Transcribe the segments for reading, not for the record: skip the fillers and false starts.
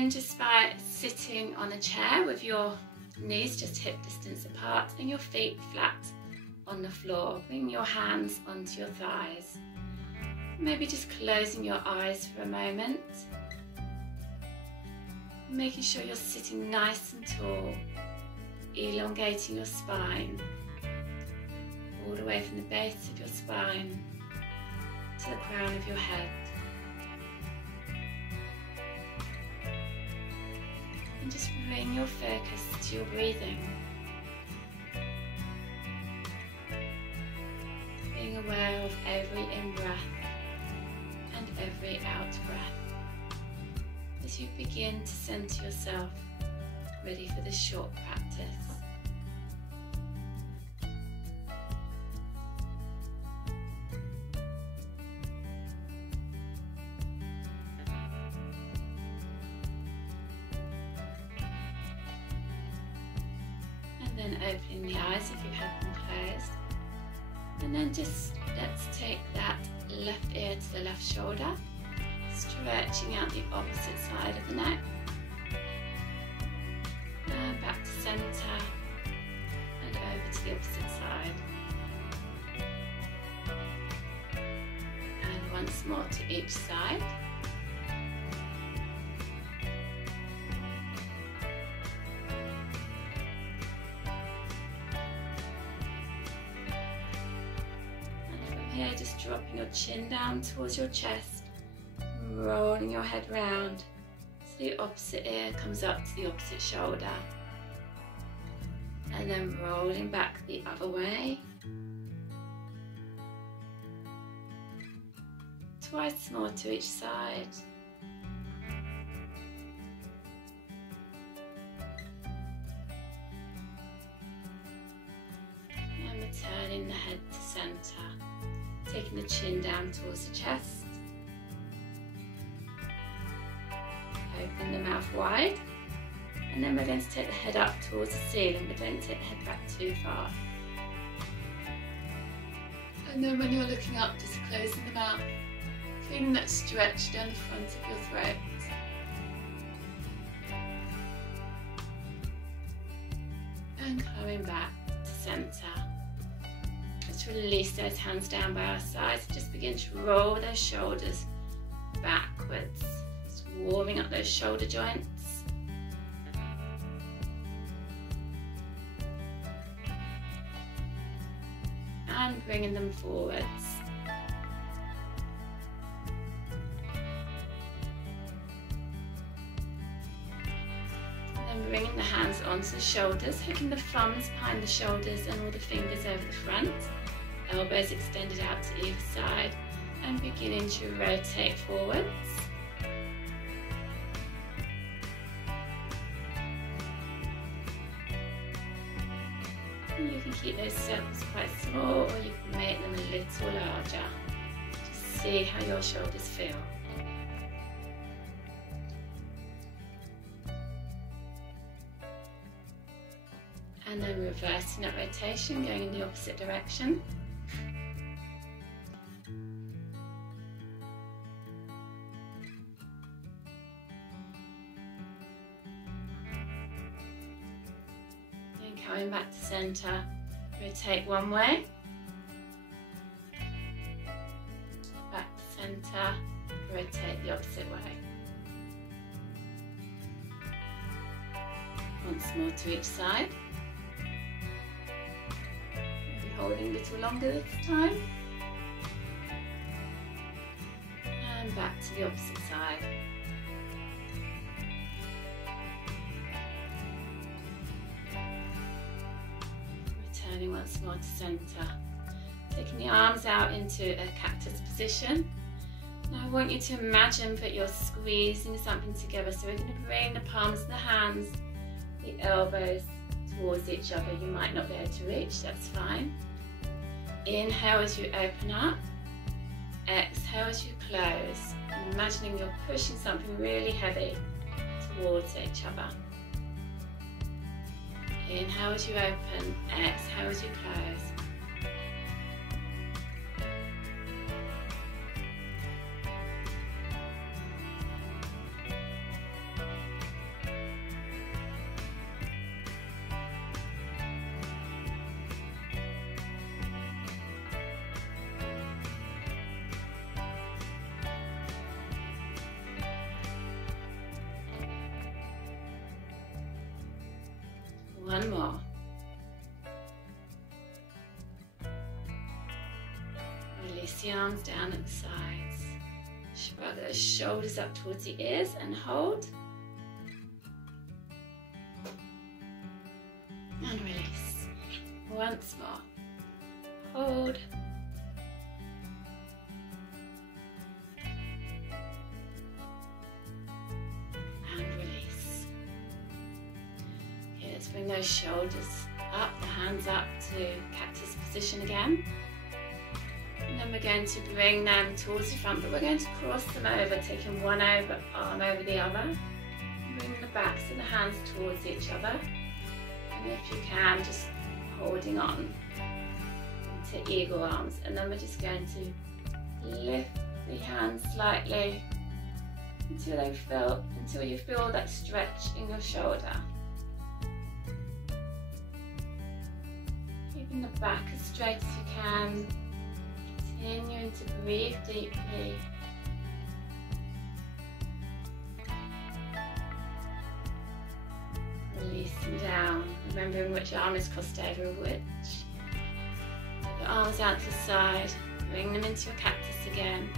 begin just by sitting on a chair with your knees just hip distance apart and your feet flat on the floor. Bring your hands onto your thighs. Maybe just closing your eyes for a moment. Making sure you're sitting nice and tall, elongating your spine all the way from the base of your spine to the crown of your head. And just bring your focus to your breathing. Being aware of every in-breath and every out-breath as you begin to center yourself, ready for this short practice. And then opening the eyes if you have them closed. And then just let's take that left ear to the left shoulder, stretching out the opposite side of the neck. And back to center and over to the opposite side. And once more to each side. Here, just dropping your chin down towards your chest, rolling your head round so the opposite ear comes up to the opposite shoulder, and then rolling back the other way. Twice more to each side. And returning the head to center. Taking the chin down towards the chest. Open the mouth wide. And then we're going to take the head up towards the ceiling, but don't take the head back too far. And then when you're looking up, just closing the mouth, feeling that stretch down the front of your throat. And coming back to center. Release those hands down by our sides. Just begin to roll those shoulders backwards. Just warming up those shoulder joints. And bringing them forwards. And then bringing the hands onto the shoulders, hooking the thumbs behind the shoulders and all the fingers over the front. Elbows extended out to either side and beginning to rotate forwards. And you can keep those circles quite small, or you can make them a little larger. Just see how your shoulders feel. And then reversing that rotation, going in the opposite direction. Coming back to center, rotate one way, back to center, rotate the opposite way. Once more to each side. Maybe holding a little longer this time. And back to the opposite side. Turning once more to center. Taking the arms out into a cactus position. Now I want you to imagine that you're squeezing something together. So we're going to bring the palms of the hands, the elbows towards each other. You might not be able to reach, that's fine. Inhale as you open up. Exhale as you close. And imagining you're pushing something really heavy towards each other. Inhale as you open, exhale as you close. One more. Release the arms down at the sides. Shrug those shoulders up towards the ears and hold. And release. Once more. Hold. And release. Okay, let's bring those shoulders up, the hands up to cactus position again. And then we're going to bring them towards the front, but we're going to cross them over, taking one arm over the other. Bring the backs of the hands towards each other. And if you can, just holding on to eagle arms. And then we're just going to lift the hands slightly until you feel that stretch in your shoulder. Keeping the back as straight as you can. Continuing to breathe deeply. Releasing down, remembering which arm is crossed over which. Take your arms out to the side, bring them into your cactus again,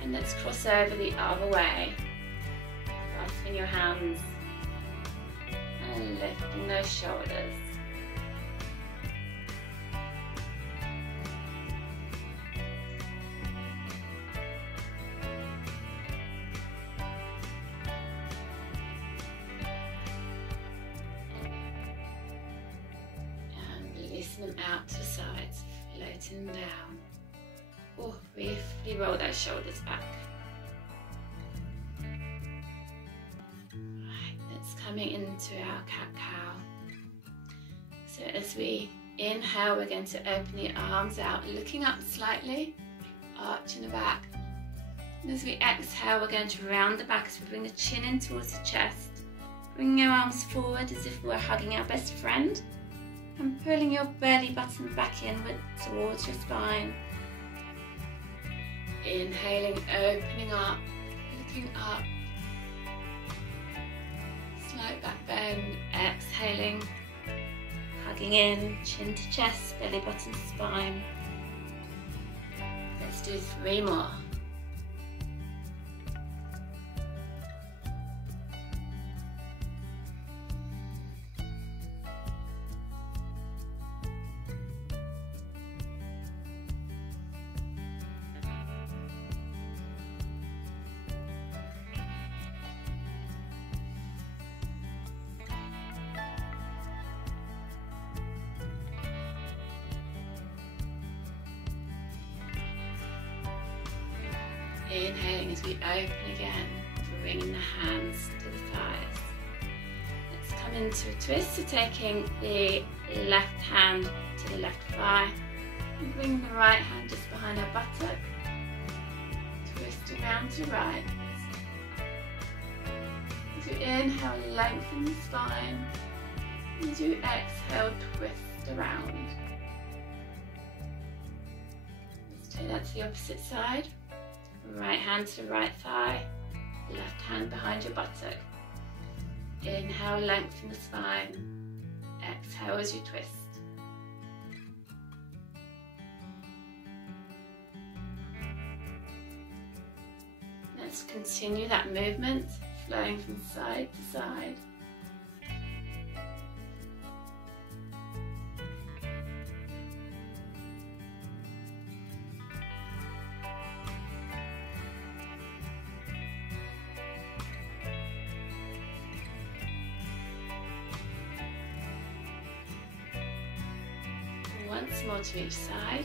and let's cross over the other way. Clasping your hands and lifting those shoulders. Them out to the sides, floating them down. Or briefly roll those shoulders back. Right, that's coming into our cat-cow. So as we inhale, we're going to open the arms out, looking up slightly, arching the back. And as we exhale, we're going to round the back as we bring the chin in towards the chest, bringing our arms forward as if we're hugging our best friend. And pulling your belly button back inward towards your spine. Inhaling, opening up, looking up. Slight back bend. Exhaling, hugging in, chin to chest, belly button to spine. Let's do 3 more. Inhaling as we open again, bringing the hands to the thighs. Let's come into a twist, so taking the left hand to the left thigh and bringing the right hand just behind our buttock. Twist around to right. As you inhale, lengthen the spine. As you exhale, twist around. Let's take that to the opposite side. Right hand to the right thigh, left hand behind your buttock. Inhale, lengthen the spine. Exhale as you twist. Let's continue that movement, flowing from side to side. Once more to each side.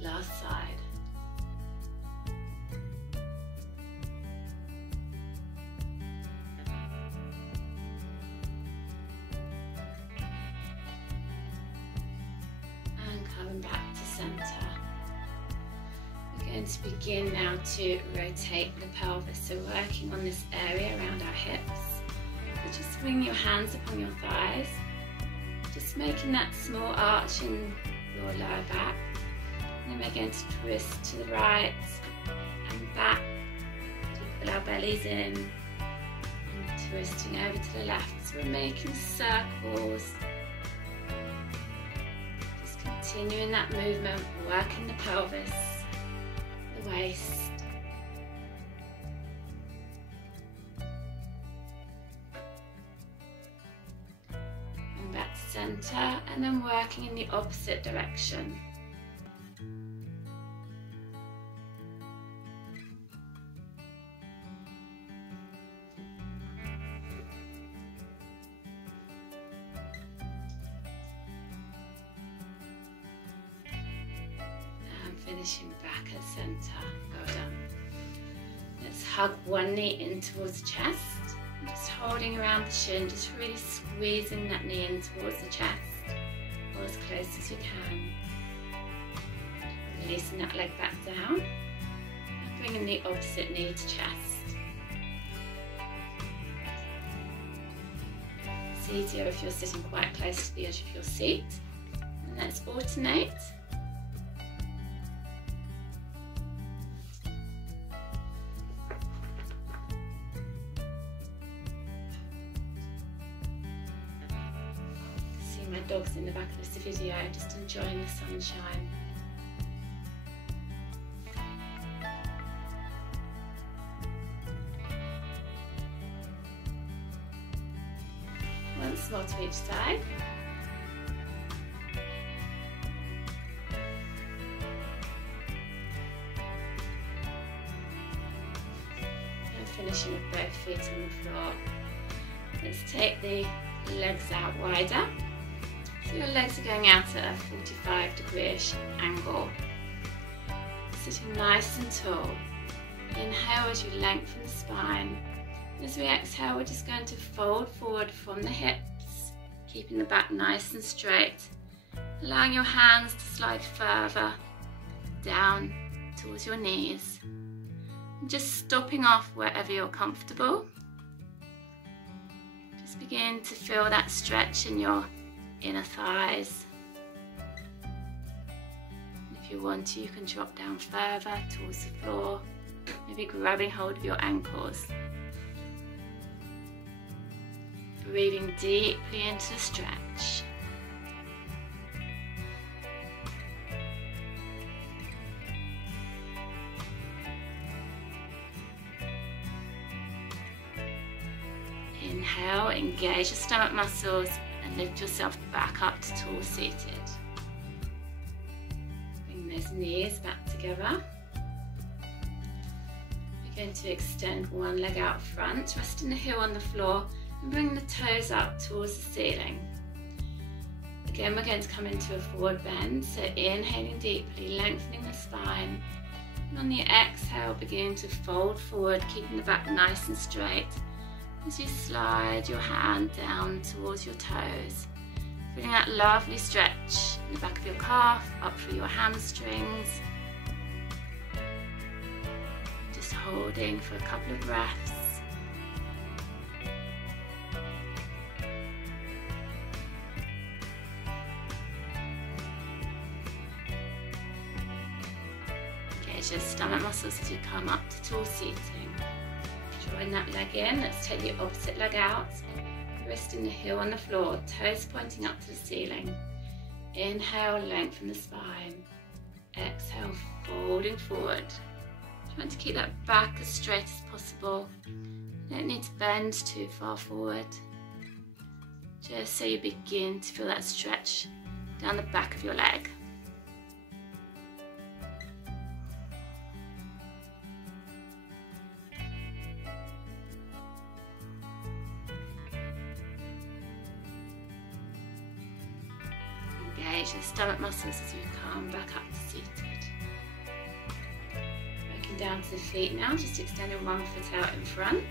Last side. And coming back to center. We're going to begin now to rotate the pelvis, so working on this area around our hips. So just bring your hands upon your thighs, just making that small arch in your lower back. And then we're going to twist to the right and back. We pull our bellies in and twisting over to the left. So we're making circles. Just continuing that movement, working the pelvis, the waist. And back to center, and then working in the opposite direction. Finishing back at center. Well done. Let's hug one knee in towards the chest. Just holding around the shin, just really squeezing that knee in towards the chest, or as close as you can. Releasing that leg back down and bringing the opposite knee to chest. It's easier if you're sitting quite close to the edge of your seat. And let's alternate. My dog's in the back of this video, just enjoying the sunshine. Once more to each side. And finishing with both feet on the floor. Let's take the legs out wider. So your legs are going out at a 45-degree-ish angle. Sitting nice and tall. Inhale as you lengthen the spine. As we exhale, we're just going to fold forward from the hips, keeping the back nice and straight. Allowing your hands to slide further down towards your knees. And just stopping off wherever you're comfortable. Just begin to feel that stretch in your inner thighs. And if you want to, you can drop down further towards the floor, maybe grabbing hold of your ankles. Breathing deeply into the stretch. Inhale, engage your stomach muscles and lift yourself back up to tall seated. Bring those knees back together. We're going to extend one leg out front, resting the heel on the floor and bring the toes up towards the ceiling. Again, we're going to come into a forward bend, so inhaling deeply, lengthening the spine. And on the exhale, begin to fold forward, keeping the back nice and straight. As you slide your hand down towards your toes, feeling that lovely stretch in the back of your calf, up through your hamstrings. Just holding for a couple of breaths. Engage your stomach muscles as you come up to tall seating. Drawing that leg in, let's take the opposite leg out, resting the heel on the floor, toes pointing up to the ceiling. Inhale, lengthen the spine. Exhale, folding forward. Trying to keep that back as straight as possible. You don't need to bend too far forward. Just so you begin to feel that stretch down the back of your leg. Engage the stomach muscles as we come back up to seated. Working down to the feet now, just extending one foot out in front.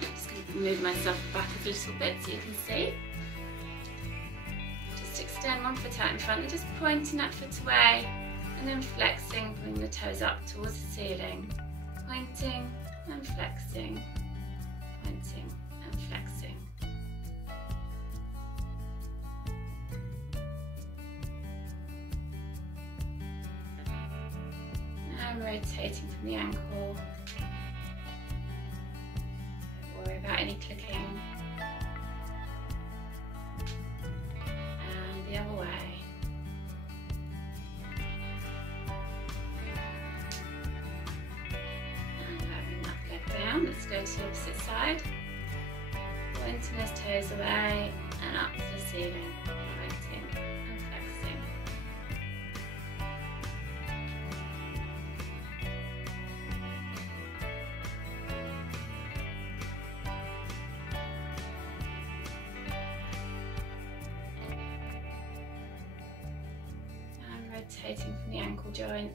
Just going to move myself back a little bit so you can see. Just extend one foot out in front and just pointing that foot away and then flexing, bring the toes up towards the ceiling. Pointing and flexing, pointing and flexing. And rotating from the ankle. Don't worry about any clicking. And the other way. And having that leg down, let's go to the opposite side. Pointing those toes away and up to the ceiling. Floating and flexing. Rotating from the ankle joint.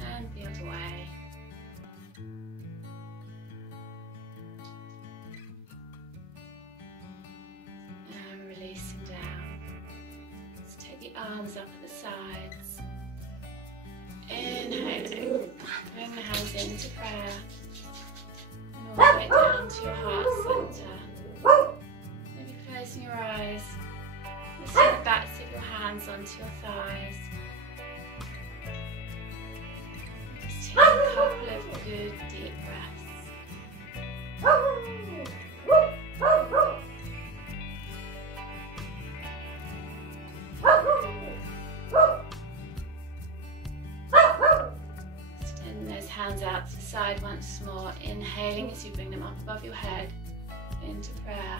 And the other way. And releasing down. Let's take the arms up at the sides. Inhaling. Bring the hands into prayer. And all the way down to your heart center. Closing your eyes, lifting the backs of your hands onto your thighs. Just take a couple of good deep breaths. Extend those hands out to the side once more, inhaling as you bring them up above your head into prayer.